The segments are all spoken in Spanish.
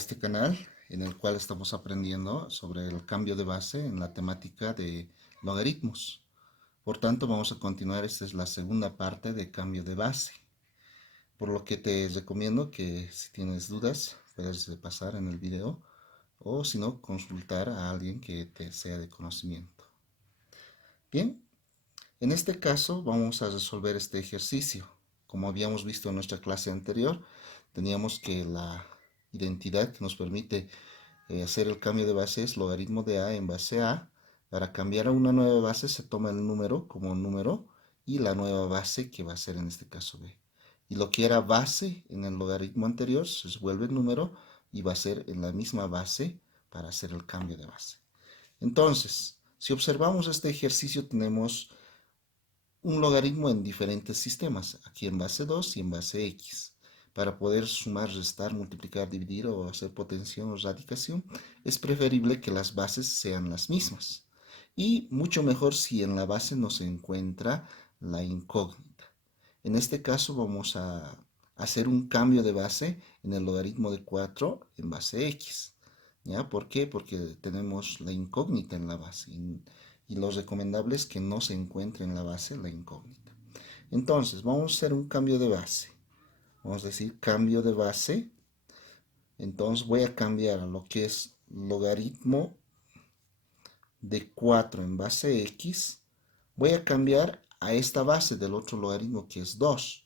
este canal en el cual estamos aprendiendo sobre el cambio de base en la temática de logaritmos. Por tanto, vamos a continuar. Esta es la segunda parte de cambio de base, por lo que te recomiendo que si tienes dudas puedes pasar en el video o si no consultar a alguien que te sea de conocimiento. Bien, en este caso vamos a resolver este ejercicio. Como habíamos visto en nuestra clase anterior, teníamos que la identidad que nos permite hacer el cambio de base es logaritmo de a en base a. Para cambiar a una nueva base se toma el número como número y la nueva base que va a ser en este caso b. Y lo que era base en el logaritmo anterior se vuelve número y va a ser en la misma base para hacer el cambio de base. Entonces, si observamos este ejercicio tenemos un logaritmo en diferentes sistemas, aquí en base 2 y en base x. Para poder sumar, restar, multiplicar, dividir o hacer potenciación o radicación, es preferible que las bases sean las mismas. Y mucho mejor si en la base no se encuentra la incógnita. En este caso vamos a hacer un cambio de base en el logaritmo de 4 en base x. ¿Ya? ¿Por qué? Porque tenemos la incógnita en la base y lo recomendable es que no se encuentre en la base la incógnita. Entonces, vamos a hacer un cambio de base. Vamos a decir cambio de base. Entonces voy a cambiar a lo que es logaritmo de 4 en base x. Voy a cambiar a esta base del otro logaritmo que es 2.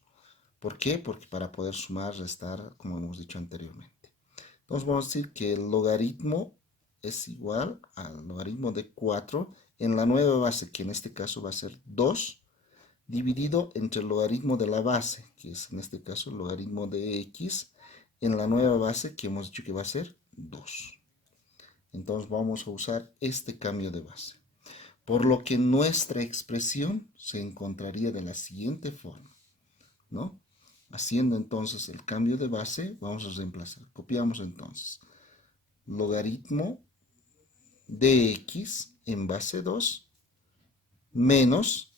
¿Por qué? Porque para poder sumar, restar, como hemos dicho anteriormente. Entonces vamos a decir que el logaritmo es igual al logaritmo de 4 en la nueva base, que en este caso va a ser 2, dividido entre el logaritmo de la base, que es en este caso el logaritmo de x, en la nueva base que hemos dicho que va a ser 2. Entonces vamos a usar este cambio de base. Por lo que nuestra expresión se encontraría de la siguiente forma, ¿no? Haciendo entonces el cambio de base, vamos a reemplazar. Copiamos entonces logaritmo de x en base 2 menos,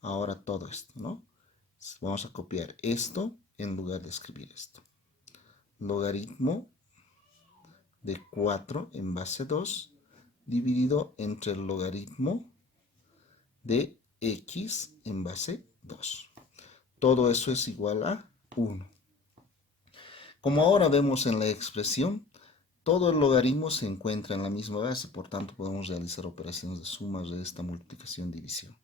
ahora todo esto, ¿no? Vamos a copiar esto en lugar de escribir esto. Logaritmo de 4 en base 2 dividido entre el logaritmo de x en base 2. Todo eso es igual a 1. Como ahora vemos en la expresión, todo el logaritmo se encuentra en la misma base, por tanto podemos realizar operaciones de suma, resta, multiplicación, división.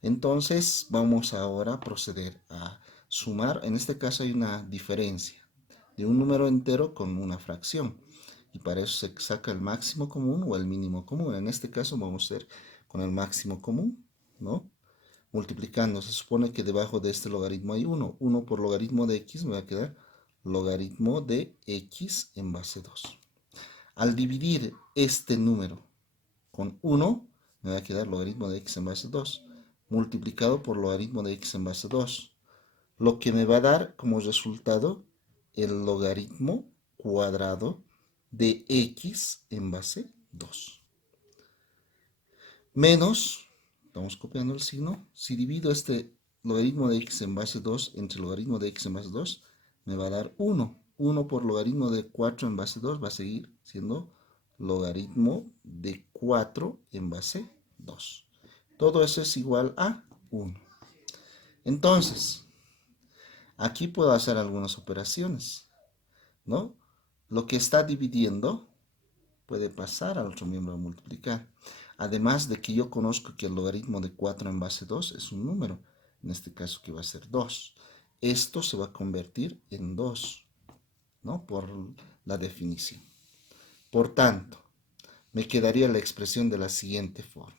Entonces vamos ahora a proceder a sumar. En este caso hay una diferencia de un número entero con una fracción. Y para eso se saca el máximo común o el mínimo común. En este caso vamos a hacer con el máximo común, ¿no? Multiplicando. Se supone que debajo de este logaritmo hay 1. 1 por logaritmo de x me va a quedar logaritmo de x en base 2. Al dividir este número con 1, me va a quedar logaritmo de x en base 2, multiplicado por logaritmo de x en base 2, lo que me va a dar como resultado el logaritmo cuadrado de x en base 2. Menos, estamos copiando el signo, si divido este logaritmo de x en base 2 entre logaritmo de x en base 2, me va a dar 1. 1 por logaritmo de 4 en base 2 va a seguir siendo logaritmo de 4 en base 2. Todo eso es igual a 1. Entonces, aquí puedo hacer algunas operaciones, ¿no? Lo que está dividiendo puede pasar al otro miembro a multiplicar. Además de que yo conozco que el logaritmo de 4 en base 2 es un número, en este caso que va a ser 2. Esto se va a convertir en 2, ¿no? Por la definición. Por tanto, me quedaría la expresión de la siguiente forma.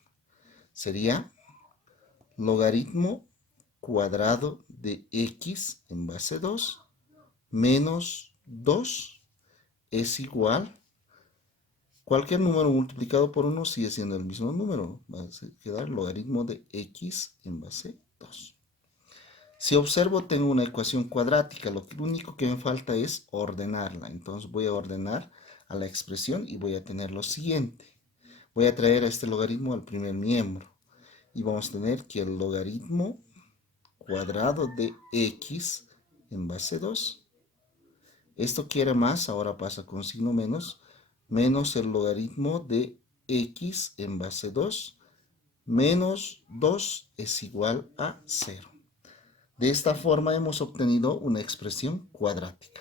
Sería logaritmo cuadrado de x en base 2 menos 2 es igual. Cualquier número multiplicado por 1 sigue siendo el mismo número. Va a quedar logaritmo de x en base 2. Si observo, tengo una ecuación cuadrática. Lo único que me falta es ordenarla. Entonces voy a ordenar a la expresión y voy a tener lo siguiente. Voy a traer a este logaritmo al primer miembro. Y vamos a tener que el logaritmo cuadrado de x en base 2 Esto quiere más, ahora pasa con signo menos, menos el logaritmo de x en base 2, menos 2 es igual a 0. De esta forma hemos obtenido una expresión cuadrática.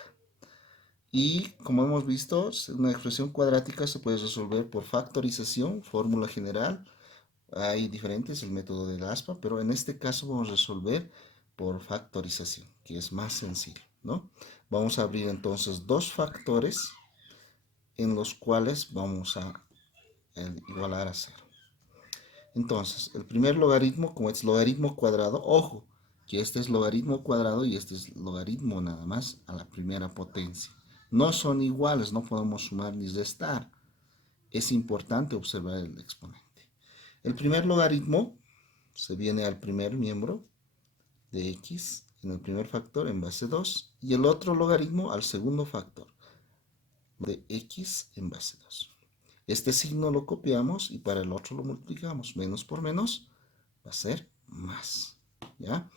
Y como hemos visto, una expresión cuadrática se puede resolver por factorización, fórmula general. Hay diferentes, el método del aspa, pero en este caso vamos a resolver por factorización, que es más sencillo, ¿no? Vamos a abrir entonces dos factores en los cuales vamos a igualar a 0. Entonces, el primer logaritmo, como es logaritmo cuadrado, ojo, que este es logaritmo cuadrado y este es logaritmo nada más a la primera potencia. No son iguales, no podemos sumar ni restar. Es importante observar el exponente. El primer logaritmo se viene al primer miembro de x en el primer factor en base 2 y el otro logaritmo al segundo factor de x en base 2. Este signo lo copiamos y para el otro lo multiplicamos. Menos por menos va a ser más. ¿Ya?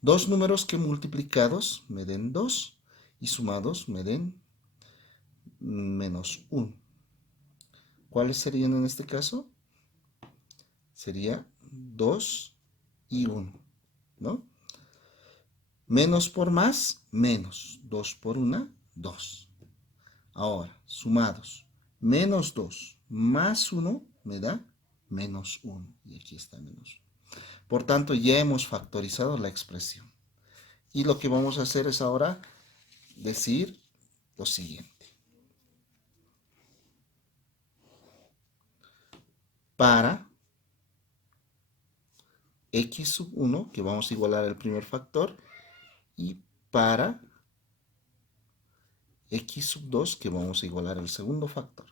Dos números que multiplicados me den 2 y sumados me den menos 1. ¿Cuáles serían en este caso? Sería 2 y 1, ¿no? Menos por más, menos. 2 por 1, 2. Ahora, sumados. Menos 2 más 1 me da menos 1. Y aquí está menos 1. Por tanto, ya hemos factorizado la expresión. Y lo que vamos a hacer es ahora decir lo siguiente. Para x sub 1, que vamos a igualar al primer factor, y para x sub 2, que vamos a igualar al segundo factor.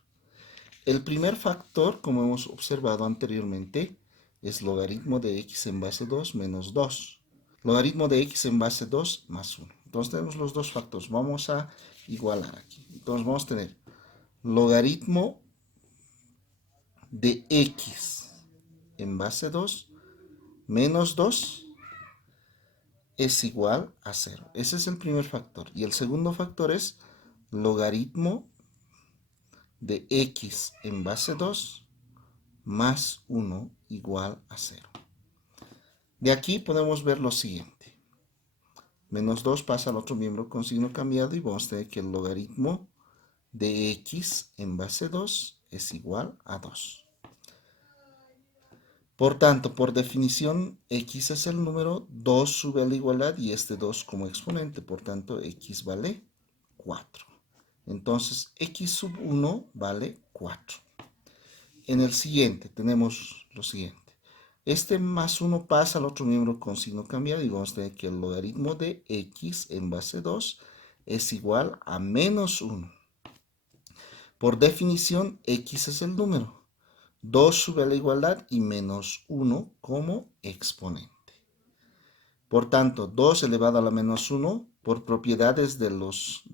El primer factor, como hemos observado anteriormente, es logaritmo de x en base 2 menos 2. Logaritmo de x en base 2 más 1. Entonces tenemos los dos factores. Vamos a igualar aquí. Entonces vamos a tener logaritmo de x en base 2 menos 2 es igual a 0. Ese es el primer factor. Y el segundo factor es logaritmo de x en base 2 más 1 igual a 0. De aquí podemos ver lo siguiente. Menos 2 pasa al otro miembro con signo cambiado y vamos a tener que el logaritmo de x en base 2 es igual a 2. Por tanto, por definición, x es el número, 2 sube a la igualdad y este 2 como exponente. Por tanto, x vale 4. Entonces, x sub 1 vale 4. En el siguiente tenemos lo siguiente. Este más 1 pasa al otro miembro con signo cambiado y vamos a tener que el logaritmo de x en base 2 es igual a menos 1. Por definición, x es el número. 2 sube a la igualdad y menos 1 como exponente. Por tanto, 2 elevado a la menos 1, por propiedades de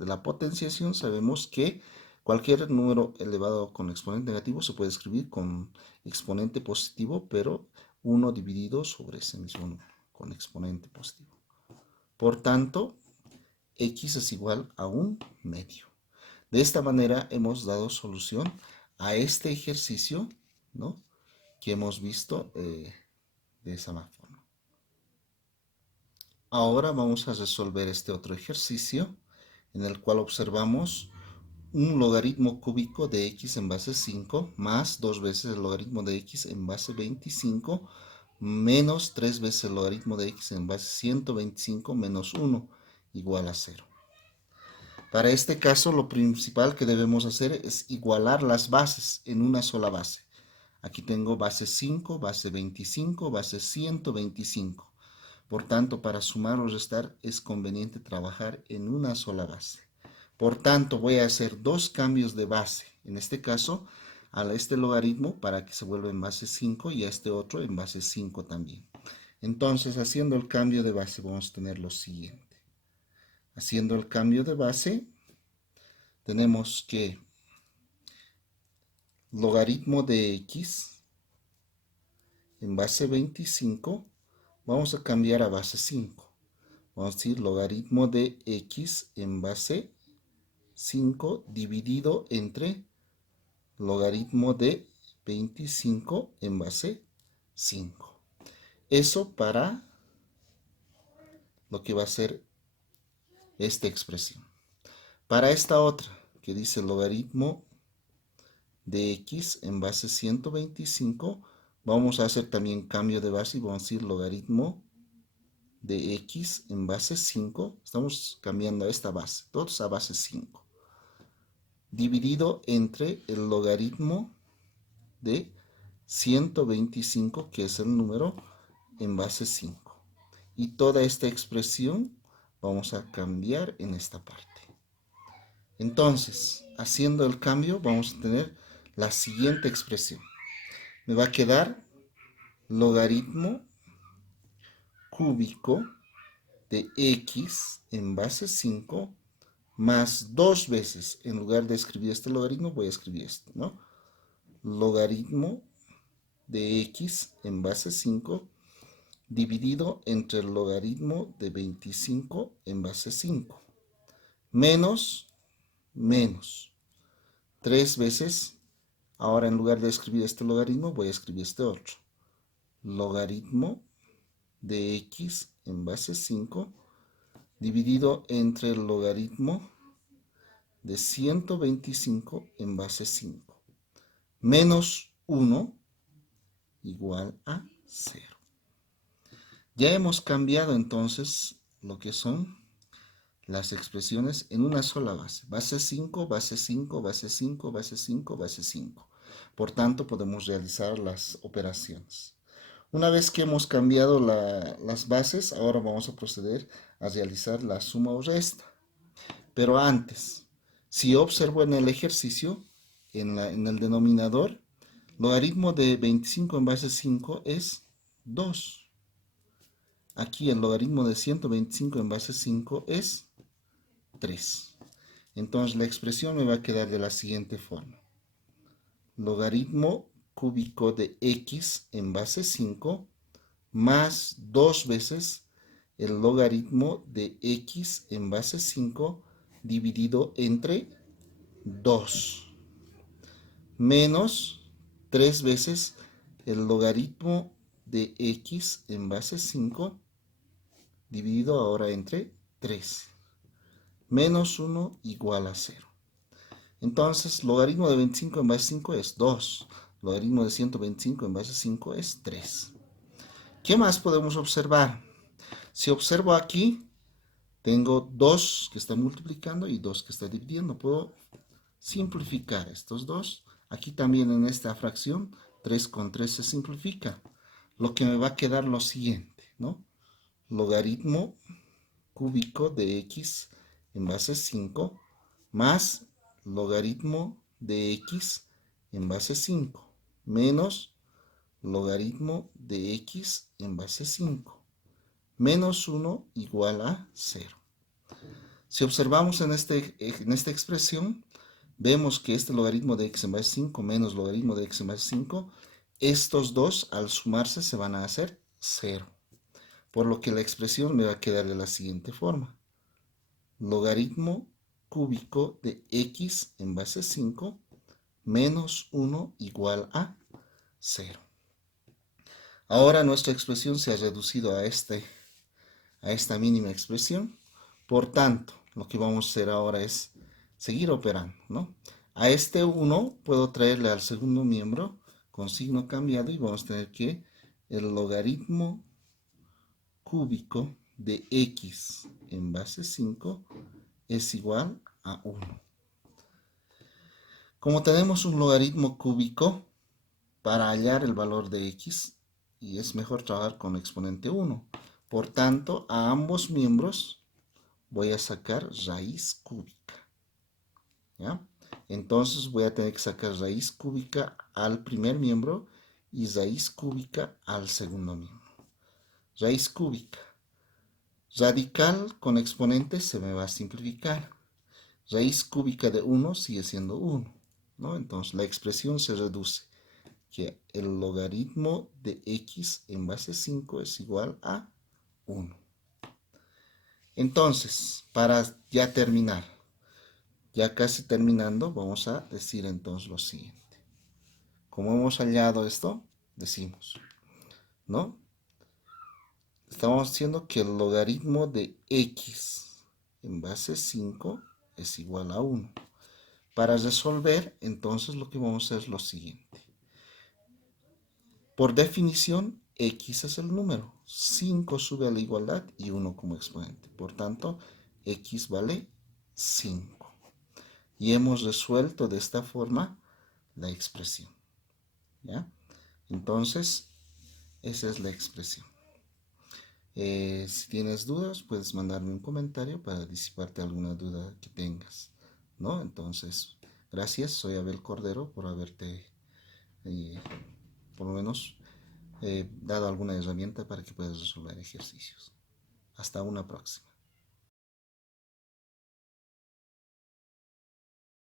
la potenciación, sabemos que cualquier número elevado con exponente negativo se puede escribir con exponente positivo, pero 1 dividido sobre ese mismo número, con exponente positivo. Por tanto, x es igual a 1 medio. De esta manera hemos dado solución a este ejercicio, ¿no?, que hemos visto de esa forma. Ahora vamos a resolver este otro ejercicio en el cual observamos un logaritmo cúbico de x en base 5 más 2 veces el logaritmo de x en base 25 menos 3 veces el logaritmo de x en base 125 menos 1 igual a 0. Para este caso, lo principal que debemos hacer es igualar las bases en una sola base. Aquí tengo base 5, base 25, base 125. Por tanto, para sumar o restar es conveniente trabajar en una sola base. Por tanto, voy a hacer dos cambios de base. En este caso, a este logaritmo para que se vuelva en base 5 y a este otro en base 5 también. Entonces, haciendo el cambio de base, vamos a tener lo siguiente. Haciendo el cambio de base, tenemos que logaritmo de x en base 25, vamos a cambiar a base 5. Vamos a decir logaritmo de x en base 5 dividido entre logaritmo de 25 en base 5. Eso para lo que va a ser esta expresión. Para esta otra, que dice logaritmo de x en base 125, vamos a hacer también cambio de base y vamos a decir logaritmo de x en base 5. Estamos cambiando esta base, todos a base 5. Dividido entre el logaritmo de 125, que es el número en base 5. Y toda esta expresión vamos a cambiar en esta parte. Entonces, haciendo el cambio, vamos a tener la siguiente expresión. Me va a quedar logaritmo cúbico de x en base 5 más 2 veces. En lugar de escribir este logaritmo, voy a escribir esto, ¿no? Logaritmo de x en base 5 dividido entre el logaritmo de 25 en base 5. Menos 3 veces. Ahora en lugar de escribir este logaritmo, voy a escribir este otro. Logaritmo de x en base 5 dividido entre el logaritmo de 125 en base 5. Menos 1 igual a 0. Ya hemos cambiado entonces lo que son las expresiones en una sola base. Base 5, base 5, base 5, base 5, base 5. Por tanto, podemos realizar las operaciones. Una vez que hemos cambiado las bases, ahora vamos a proceder a realizar la suma o resta. Pero antes, si observo en el ejercicio, en el denominador, logaritmo de 25 en base 5 es 2. Aquí el logaritmo de 125 en base 5 es 3. Entonces la expresión me va a quedar de la siguiente forma. Logaritmo cúbico de x en base 5 más 2 veces el logaritmo de x en base 5 dividido entre 2 menos 3 veces el logaritmo de x en base 5 dividido ahora entre 3 menos 1 igual a 0. Entonces, logaritmo de 25 en base 5 es 2. Logaritmo de 125 en base 5 es 3. ¿Qué más podemos observar? Si observo aquí, tengo 2 que está multiplicando y 2 que está dividiendo. Puedo simplificar estos dos. Aquí también en esta fracción, 3 con 3 se simplifica. Lo que me va a quedar lo siguiente, ¿no? Logaritmo cúbico de x en base 5 más logaritmo de x en base 5 menos logaritmo de x en base 5 menos 1 igual a 0. Si observamos en esta expresión, vemos que este logaritmo de x en base 5 menos logaritmo de x en base 5, estos dos al sumarse se van a hacer 0. Por lo que la expresión me va a quedar de la siguiente forma. Logaritmo cúbico de x en base 5 menos 1 igual a 0. Ahora nuestra expresión se ha reducido a esta mínima expresión. Por tanto, lo que vamos a hacer ahora es seguir operando, ¿no? A este 1 puedo traerle al segundo miembro con signo cambiado y vamos a tener que el logaritmo cúbico de x en base 5 es igual a 1. Como tenemos un logaritmo cúbico, para hallar el valor de x, y es mejor trabajar con exponente 1. Por tanto, a ambos miembros voy a sacar raíz cúbica. ¿Ya? Entonces voy a tener que sacar raíz cúbica al primer miembro y raíz cúbica al segundo miembro. Raíz cúbica. Radical con exponente se me va a simplificar. Raíz cúbica de 1 sigue siendo 1, ¿no? Entonces la expresión se reduce, que el logaritmo de x en base 5 es igual a 1. Entonces, para ya terminar, Ya casi terminando, vamos a decir entonces lo siguiente. Como hemos hallado esto, decimos, ¿no? Estamos diciendo que el logaritmo de x en base 5 es igual a 1. Para resolver, entonces lo que vamos a hacer es lo siguiente. Por definición, x es el número. 5 sube a la igualdad y 1 como exponente. Por tanto, x vale 5. Y hemos resuelto de esta forma la expresión. ¿Ya? Entonces, esa es la expresión. Si tienes dudas, puedes mandarme un comentario para disiparte alguna duda que tengas, ¿no? Entonces, gracias, soy Abel Cordero por haberte, eh, por lo menos, dado alguna herramienta para que puedas resolver ejercicios. Hasta una próxima.